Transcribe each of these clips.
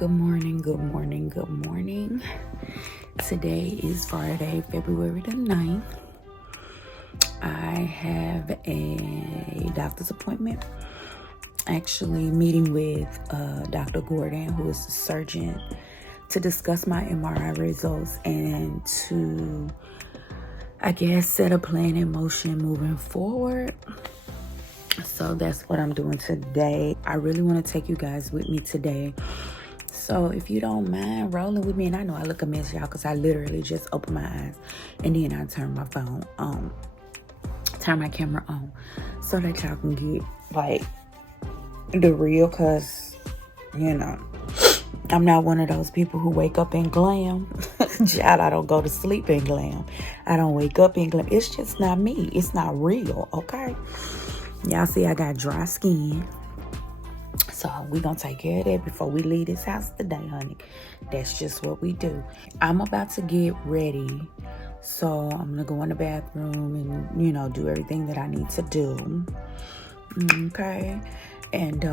Good morning. Today is Friday, February the 9th. I have a doctor's appointment. Actually meeting with Dr. Gordon, who is the surgeon, to discuss my MRI results and to, I guess, set a plan in motion moving forward. So that's what I'm doing today. I really want to take you guys with me today. So if you don't mind rolling with me, and I know I look a mess, y'all, because I literally just open my eyes and then I turn my phone on, turn my camera on, so that y'all can get like the real, because you know, I'm not one of those people who wake up in glam. Child, I don't go to sleep in glam. I don't wake up in glam. It's just not me. It's not real, okay? Y'all see I got dry skin. So we gonna take care of that before we leave this house today, honey. That's just what we do. I'm about to get ready. So I'm gonna go in the bathroom and, you know, do everything that I need to do. Okay. And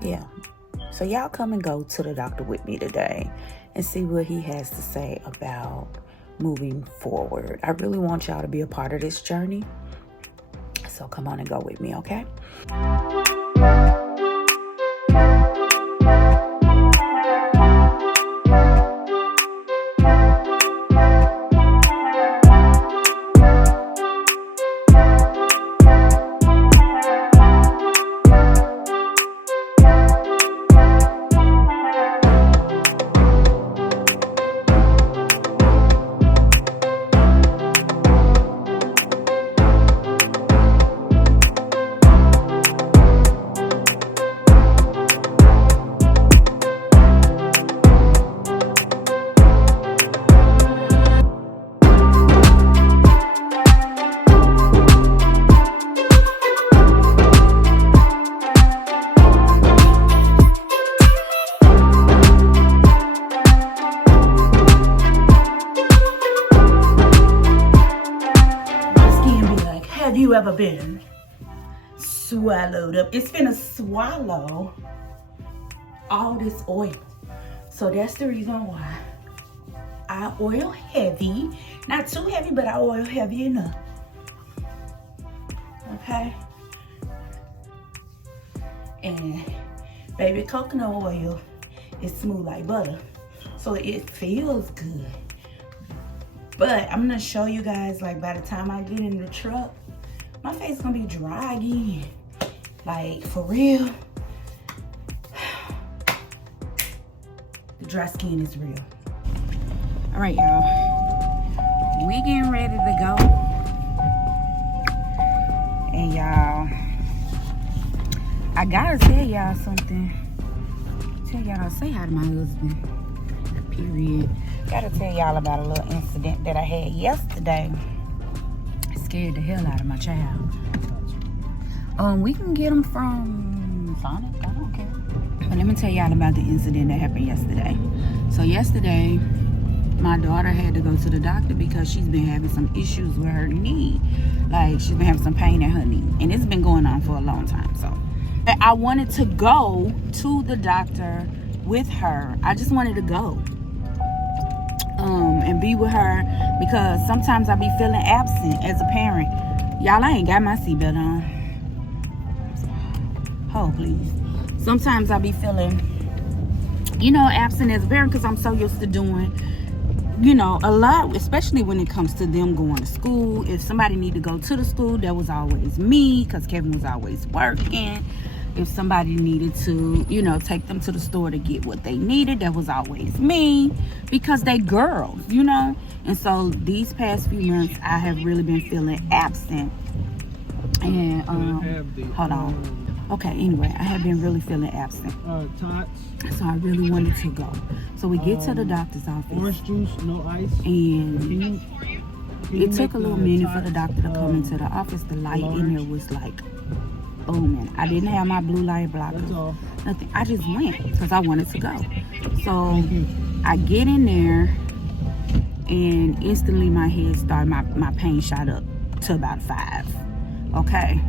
yeah. So y'all come and go to the doctor with me today and see what he has to say about moving forward. I really want y'all to be a part of this journey. So come on and go with me, okay? Have you ever been swallowed up? It's finna swallow all this oil. So that's the reason why I oil heavy. Not too heavy, but I oil heavy enough. Okay? And baby, coconut oil is smooth like butter. So it feels good. But I'm gonna show you guys, like, by the time I get in the truck, my face is gonna be dry again. Like, for real. The dry skin is real. All right, y'all. We getting ready to go. And y'all, I gotta tell y'all something. Say hi to my husband. Period. Gotta tell y'all about a little incident that I had yesterday. It scared the hell out of my child. We can get them from Sonic. I don't care. But let me tell y'all about the incident that happened yesterday. So yesterday, my daughter had to go to the doctor because she's been having some issues with her knee. Like, she's been having some pain in her knee. And it's been going on for a long time. So I wanted to go to the doctor with her. I just wanted to go. And be with her, because sometimes I be feeling absent as a parent. Y'all, I ain't got my seatbelt on. Hold, please. Sometimes I be feeling, you know, absent as a parent, because I'm so used to doing, you know, a lot, especially when it comes to them going to school. If somebody need to go to the school, that was always me, because Kevin was always working. If somebody needed to, you know, take them to the store to get what they needed, that was always me, because they girls, you know. And so these past few months, I have really been feeling absent. And hold on. Okay, anyway, I have been really feeling absent. So I really wanted to go. So we get to the doctor's office. Orange juice, no ice. And it took a little minute for the doctor to come into the office. The light in there was like booming. I didn't have my blue light blocker. Nothing. I just went because I wanted to go. So I get in there and instantly my head started, my pain shot up to about 5. Okay.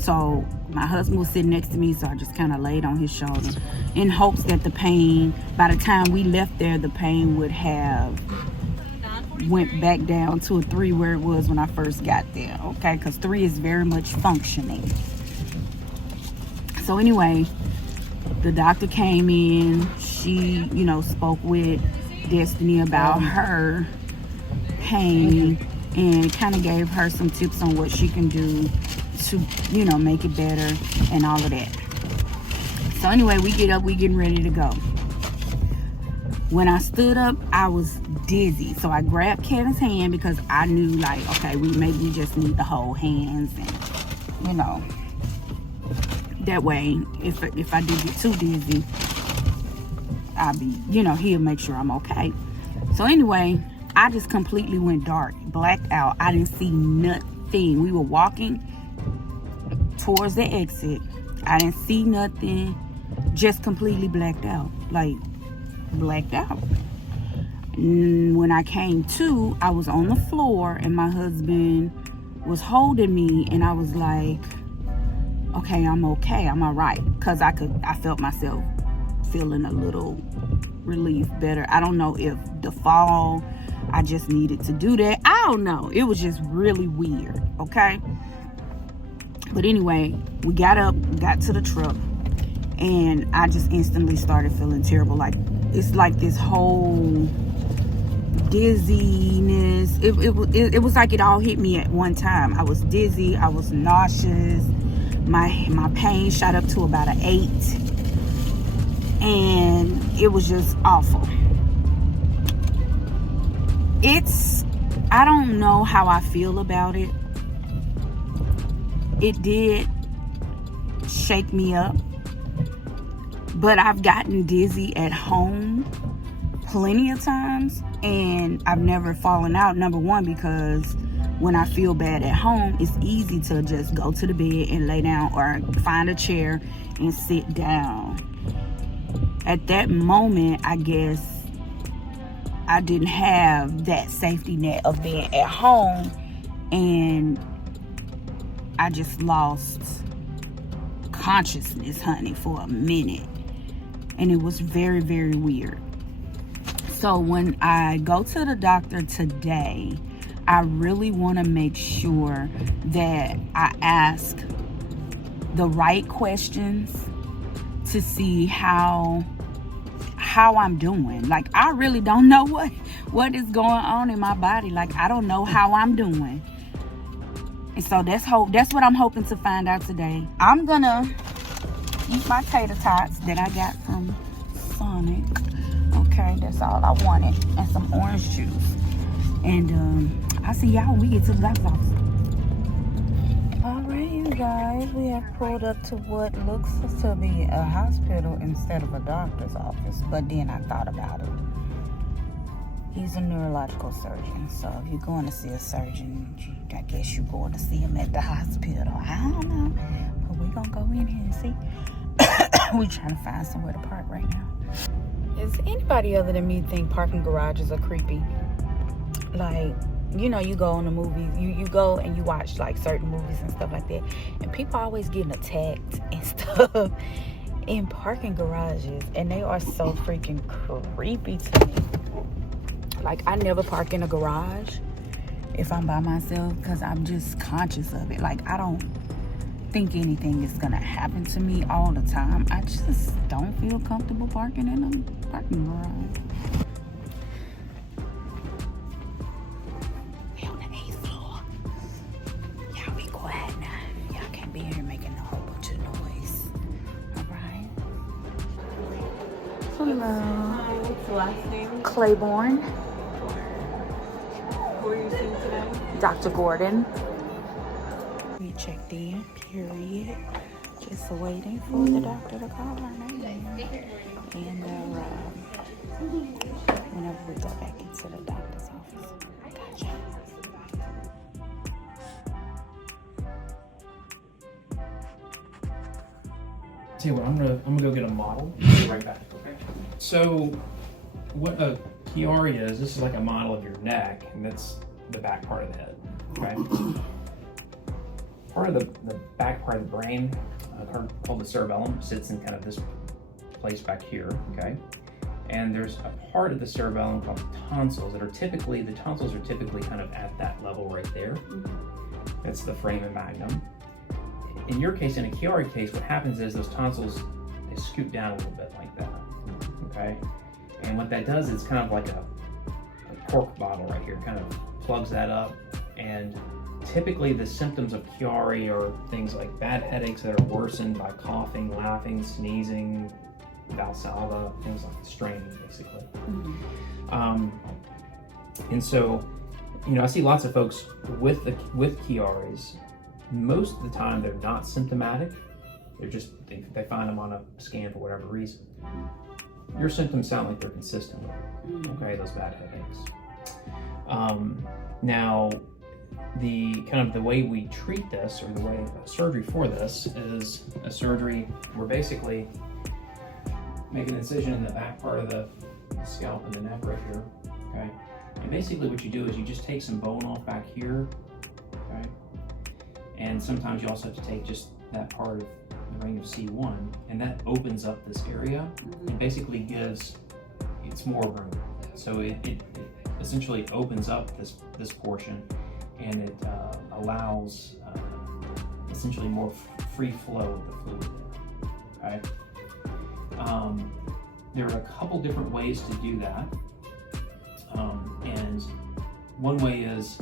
So my husband was sitting next to me, so I just kind of laid on his shoulder in hopes that the pain, by the time we left there, the pain would have went back down to a 3 where it was when I first got there, okay? Because 3 is very much functioning. So anyway, the doctor came in. She, you know, spoke with Destiny about her pain and kind of gave her some tips on what she can do to, you know, make it better and all of that. So anyway, we get up, we getting ready to go. When I stood up, I was dizzy. So I grabbed Kevin's hand because I knew, like, okay, maybe we just need to hold hands, and, you know, that way, if I do get too dizzy, I'll be, you know, he'll make sure I'm okay. So anyway, I just completely went dark, blacked out. I didn't see nothing. We were walking towards the exit. I didn't see nothing. Just completely blacked out. Like, blacked out. When I came to, I was on the floor and my husband was holding me, and I was like, okay, I'm okay, I'm all right. Because I felt myself feeling a little relief, better. I don't know if the fall, I just needed to do that. I don't know. It was just really weird, okay? But anyway, we got up, got to the truck, and I just instantly started feeling terrible. Like, it's like this whole dizziness. It was like it all hit me at one time. I was dizzy, I was nauseous, my pain shot up to about an 8, and it was just awful. I don't know how I feel about it. It did shake me up, but I've gotten dizzy at home plenty of times, and I've never fallen out. Number one, because when I feel bad at home, it's easy to just go to the bed and lay down or find a chair and sit down. At that moment, I guess I didn't have that safety net of being at home, and I just lost consciousness, honey, for a minute. And it was very, very weird. So when I go to the doctor today, I really want to make sure that I ask the right questions to see how I'm doing. Like, I really don't know what is going on in my body. Like, I don't know how I'm doing. And so that's what I'm hoping to find out today. I'm gonna eat my tater tots that I got from Sonic. Okay, that's all I wanted. And some orange juice. And I'll see y'all when we get to the doctor's office. Alright, you guys, we have pulled up to what looks to be a hospital instead of a doctor's office. But then I thought about it. He's a neurological surgeon, so if you're going to see a surgeon, I guess you're going to see him at the hospital. I don't know, but we're going to go in here and see. We're trying to find somewhere to park right now. Does anybody other than me think parking garages are creepy? Like, you know, you go on the movies, you go and you watch like certain movies and stuff like that, and people are always getting attacked and stuff in parking garages, and they are so freaking creepy to me. Like, I never park in a garage if I'm by myself because I'm just conscious of it. Like, I don't think anything is gonna happen to me all the time. I just don't feel comfortable parking in a parking garage. We on the 8th floor. Y'all be quiet now. Y'all can't be here making a whole bunch of noise. Alright. Hello. Hi, what's the last name? Claiborne. Who are you seeing today? Dr. Gordon. We checked in, period. Just waiting for the doctor to call her name. And whenever we go back into the doctor's office. Gotcha. Tell you what, I'm gonna go get a model. I'll be right back. Okay. So, what a Chiari is, this is like a model of your neck, and that's the back part of the head. Okay. part of the back part of the brain, called the cerebellum, sits in kind of this place back here, okay? And there's a part of the cerebellum called the tonsils that are typically, the tonsils are typically kind of at that level right there. That's the foramen magnum. In your case, in a Chiari case, what happens is those tonsils, they scoot down a little bit like that, okay? And what that does is kind of like a cork bottle right here, kind of plugs that up. And typically the symptoms of Chiari are things like bad headaches that are worsened by coughing, laughing, sneezing, valsalva, things like straining, basically. And so, you know, I see lots of folks with Chiaris. Most of the time, they're not symptomatic. They're just they find them on a scan for whatever reason. Your symptoms sound like they're consistent with it, okay? Those bad headaches. Now, the way we treat this, or the way surgery for this, is a surgery where basically make an incision in the back part of the scalp and the neck right here, okay? And basically what you do is you just take some bone off back here, okay? And sometimes you also have to take just that part of the ring of C1, and that opens up this area and basically gives it's more room. So it essentially opens up this portion, and it allows essentially more free flow of the fluid there, okay? There are a couple different ways to do that, and one way is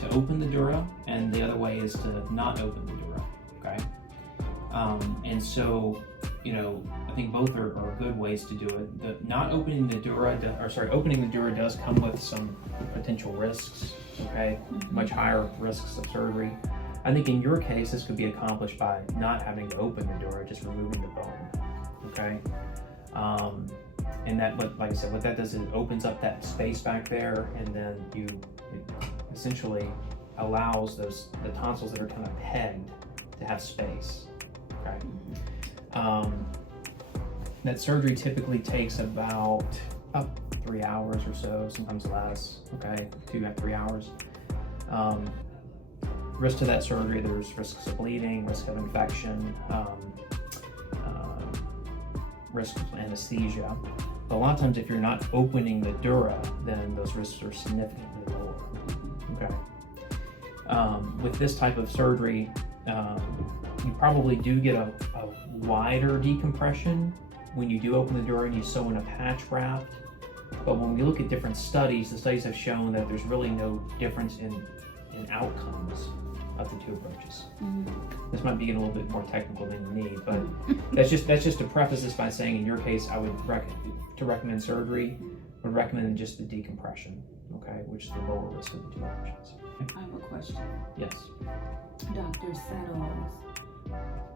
to open the dura, and the other way is to not open the dura, okay? And so, you know, I think both are good ways to do it. The not opening the dura, opening the dura does come with some potential risks, okay? Much higher risks of surgery. I think in your case, this could be accomplished by not having to open the dura, just removing the bone, okay? And that, but like I said, what that does is it opens up that space back there, and then it essentially allows the tonsils that are kind of pegged to have space, okay? That surgery typically takes about 3 hours or so, sometimes less, okay? 2 to 3 hours. Risk to that surgery, there's risks of bleeding, risk of infection, risk of anesthesia. But a lot of times if you're not opening the dura, then those risks are significantly lower, okay? With this type of surgery, you probably do get a wider decompression when you do open the dura and you sew in a patch graft. But when we look at different studies, the studies have shown that there's really no difference in outcomes of the two approaches. This might be getting a little bit more technical than you need, but that's just to preface this by saying, in your case, I would recommend surgery, would recommend just the decompression, okay, which is the lower risk of the two options. I have a question. Yes. Dr. Settles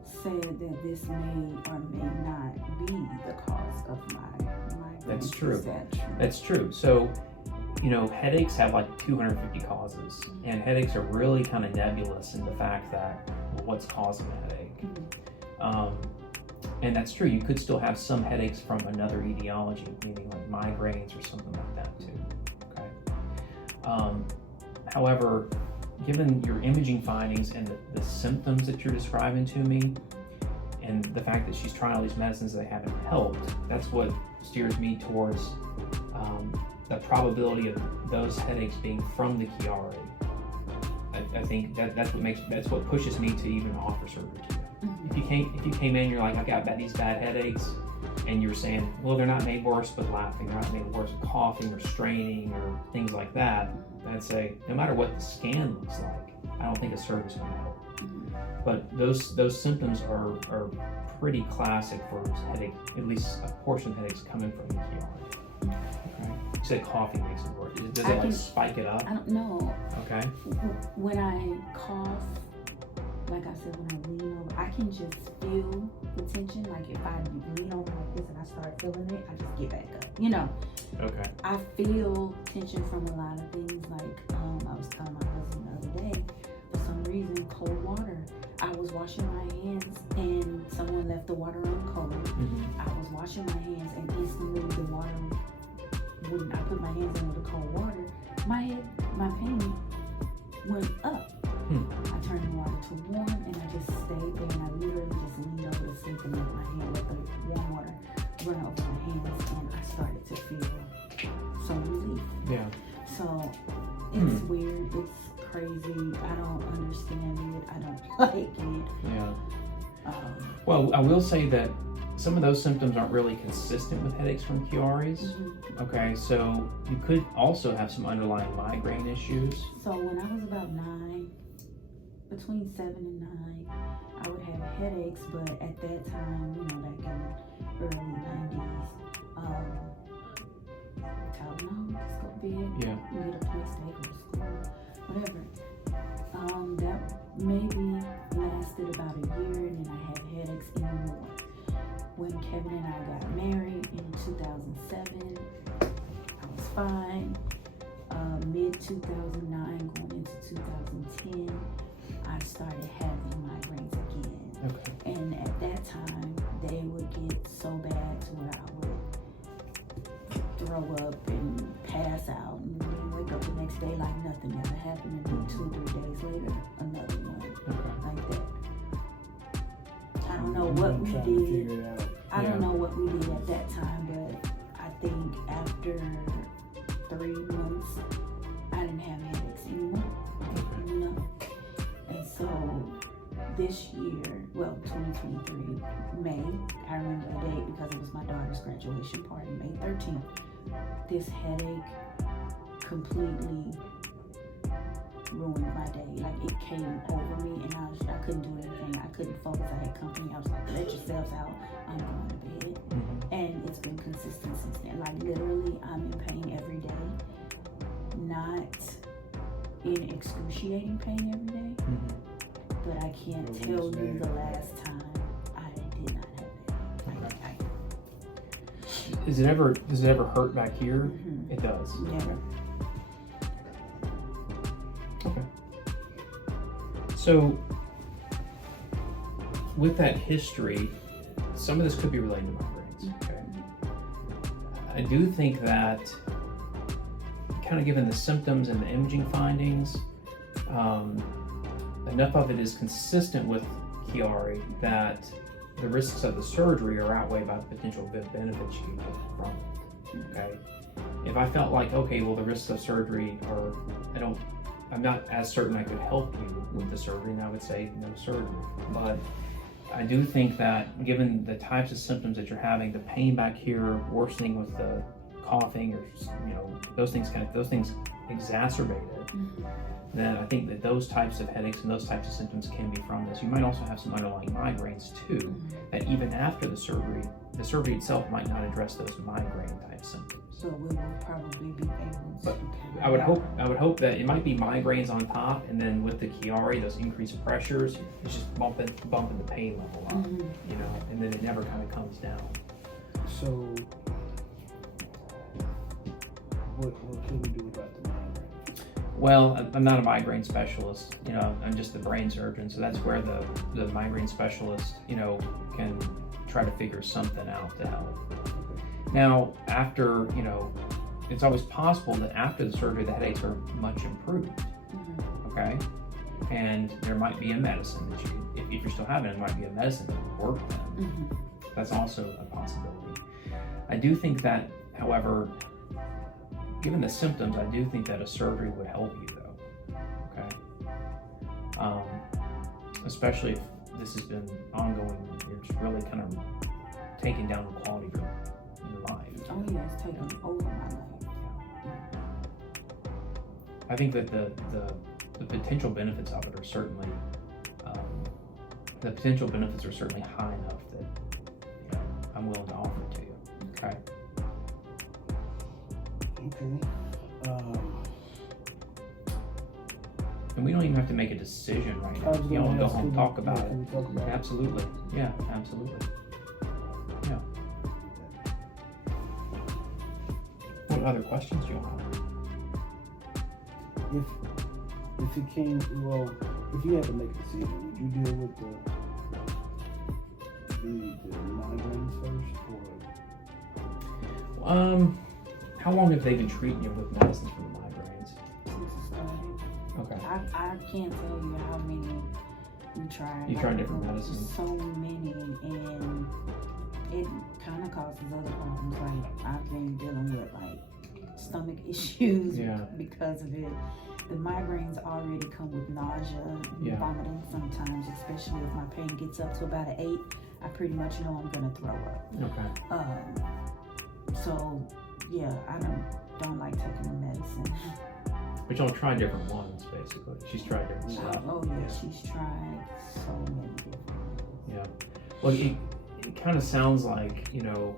said that this may or may not be the cause of my migraine. That's true. Is that true? That's true. So, you know, headaches have like 250 causes, and headaches are really kind of nebulous in the fact that, well, what's causing a headache? And that's true. You could still have some headaches from another etiology, meaning like migraines or something like that too, okay? However, given your imaging findings and the symptoms that you're describing to me, and the fact that she's trying all these medicines that haven't helped, that's what steers me towards the probability of those headaches being from the Chiari. I think that's what pushes me to even offer surgery to you. If you came in, you're like, I've got these bad headaches, and you're saying, well, they're not made worse with laughing, they're not made worse with coughing or straining or things like that, I'd say, no matter what the scan looks like, I don't think a surgery is going to help. But those symptoms are pretty classic for headache, at least a portion of headaches coming from the Chiari. Okay. You said coughing makes it worse. Does it like spike it up? I don't know. Okay. When I cough, like I said, when I lean over, I can just feel the tension. Like if I lean over like this and I start feeling it, I just get back up. You know. Okay. I feel tension from a lot of things. Like I was telling my husband the other day, for some reason, cold water. I was washing my hands and someone left the water on cold. I was washing my hands and instantly the water, when I put my hands into the cold water, my pain went up. I turned the water to warm and I just stayed there and I literally just leaned over to sleep and let my hand, let the warm water run over my hands and I started to feel some relief. Yeah. So it's weird, it's crazy, I don't understand it, I don't like it. Yeah. Well, I will say that some of those symptoms aren't really consistent with headaches from Chiari's. Okay, so you could also have some underlying migraine issues. So when I was about 9, between 7 and 9, I would have headaches, but at that time, you know, back in the early 90s, Tylenol, just go to bed, Yeah. get a place to go to school, whatever. That maybe lasted about a year, and then I had headaches anymore. When Kevin and I got married in 2007, I was fine. Mid-2009 going into 2010, I started having migraines again. Okay. And at that time, they would get so bad to where I would throw up and pass out and then wake up the next day like nothing ever happened. And then 2 or 3 days later, another one like that. I don't know what we did. I don't know what we did at that time, but I think after 3 months, I didn't have headaches anymore. You know? And so this year, well, 2023, May, I remember the date because it was my daughter's graduation party, May 13th. This headache completely ruined my day. Like, it came over me and I couldn't do anything. I couldn't focus. I had company. I was like, let yourselves out. I'm going to bed. And it's been consistent since then. Like, literally, I'm in pain every day. Not in excruciating pain every day. But I can't tell you the last time I did not have that. Does it ever hurt back here? It does. Never. Okay. So, with that history, some of this could be related to migraines. Okay. I do think that, kind of given the symptoms and the imaging findings, enough of it is consistent with Chiari that the risks of the surgery are outweighed by the potential benefits you get from it. Okay. If I felt like, okay, well, the risks of surgery are, I'm not as certain I could help you with the surgery, and I would say no surgery. But I do think that given the types of symptoms that you're having, the pain back here worsening with the coughing, or those things exacerbated, then I think that those types of headaches and those types of symptoms can be from this. You might also have some underlying migraines too, that even after the surgery itself might not address those migraine type symptoms. So we will probably be able to. But I would hope that it might be migraines on top, and then with the Chiari, those increased pressures, it's just bumping the pain level up, and then it never kind of comes down. So, what can we do about the migraine? Well, I'm not a migraine specialist, I'm just the brain surgeon, so that's where the migraine specialist, can try to figure something out to help. Now, after, it's always possible that after the surgery, the headaches are much improved, okay? And there might be a medicine that if you're still having it, might be a medicine that would work then. That's also a possibility. I do think that, however, given the symptoms, I do think that a surgery would help you, though, okay? Especially if this has been ongoing, you're just really kind of taking down the quality of your life. Oh yeah, it's taking over my life. I think that the potential benefits of it are certainly, high enough that I'm willing to offer it to you, okay? Okay. And we don't even have to make a decision right now. Go home and talk about it. Can we talk about it? Absolutely. Yeah, absolutely. Yeah. What other questions do you have? If it came, if you had to make a decision, would you deal with the migraines first, or? How long have they been treating you with medicines for the migraines? Since it started. Okay. I can't tell you how many we tried. You tried different medicines. So many, and it kind of causes other problems. Like I've been dealing with like stomach issues because of it. The migraines already come with nausea and vomiting sometimes, especially if my pain gets up to about an 8. I pretty much know I'm gonna throw up. Okay. So yeah, I don't like taking the medicine. But y'all tried different ones, basically. She's tried different stuff. Oh yeah, she's tried so many different ones. Yeah. Well, it kind of sounds like, you know,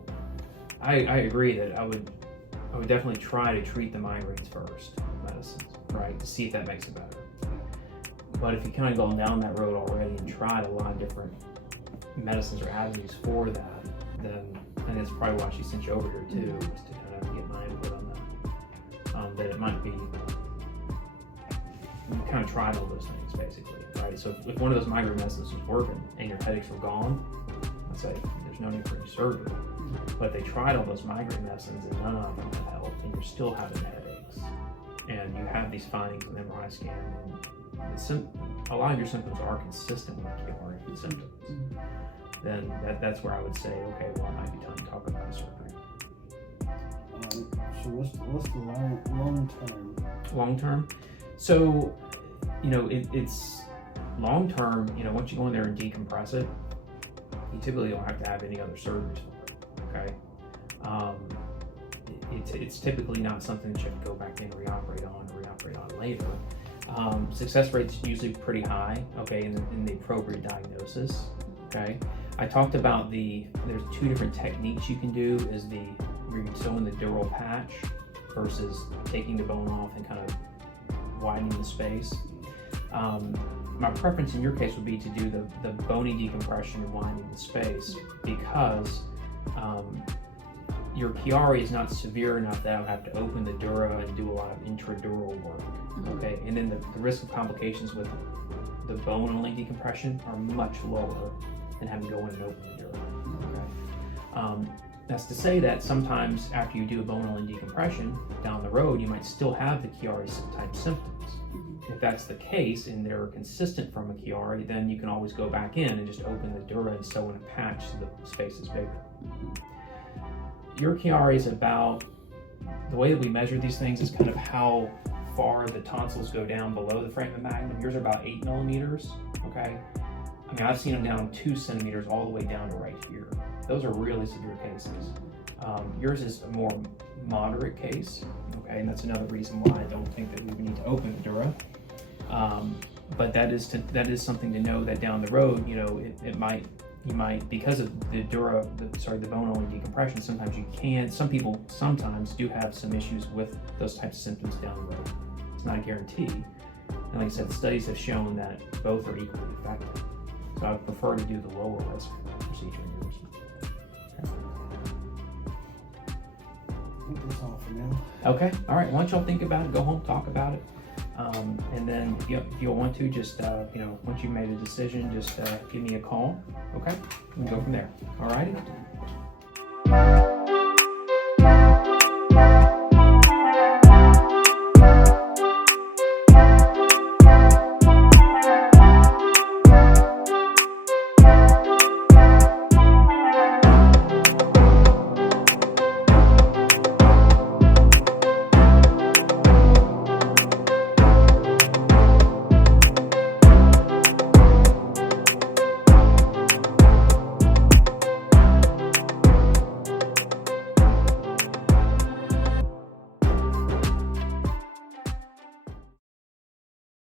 I agree that I would definitely try to treat the migraines first with medicines, right, to see if that makes it better. But if you kind of gone down that road already and tried a lot of different medicines or avenues for that, then and that's probably why she sent you over here too, is to kind of get my input on that. That it might be, you kind of tried all those things basically, right? So if one of those migraine medicines was working and your headaches were gone, I'd say there's no need for any surgery. But they tried all those migraine medicines and none of them have helped, and you're still having headaches, and you have these findings with MRI scan, and a lot of your symptoms are consistent with Chiari symptoms. Then that's where I would say, okay, well, it might be time to talk about surgery. So what's the long term? Long term? So, you know, it's long term, you know, once you go in there and decompress it, you typically don't have to have any other surgeries for it, okay? It's typically not something that you have to go back in and reoperate on later. Success rate's usually pretty high, okay, in the appropriate diagnosis, okay? I talked about there's 2 different techniques you can do, is where you sew in the dural patch versus taking the bone off and kind of widening the space. My preference in your case would be to do the bony decompression and widening the space, because your Chiari is not severe enough that I would have to open the dura and do a lot of intradural work, okay? And then the risk of complications with the bone-only decompression are much lower than having to go in and open the dura, okay? That's to say that sometimes after you do a bone-only decompression, down the road, you might still have the Chiari type symptoms. If that's the case and they're consistent from a Chiari, then you can always go back in and just open the dura and sew in a patch so the space is bigger. Your Chiari is about, the way that we measure these things is kind of how far the tonsils go down below the foramen magnum. Yours are about 8 millimeters, okay? I mean, I've seen them down 2 centimeters all the way down to right here. Those are really severe cases. Yours is a more moderate case, okay? And that's another reason why I don't think that we would need to open the dura. But that is something to know, that down the road, you know, you might, because of the the bone-only decompression, some people sometimes do have some issues with those types of symptoms down the road. It's not a guarantee. And like I said, studies have shown that both are equally effective. So I would prefer to do the lower risk procedure in yours. I think that's all for now. Okay, all right, once y'all think about it, go home, talk about it. And then if you'll want to, just, you know, once you've made a decision, just give me a call, okay? We can go from there, all righty?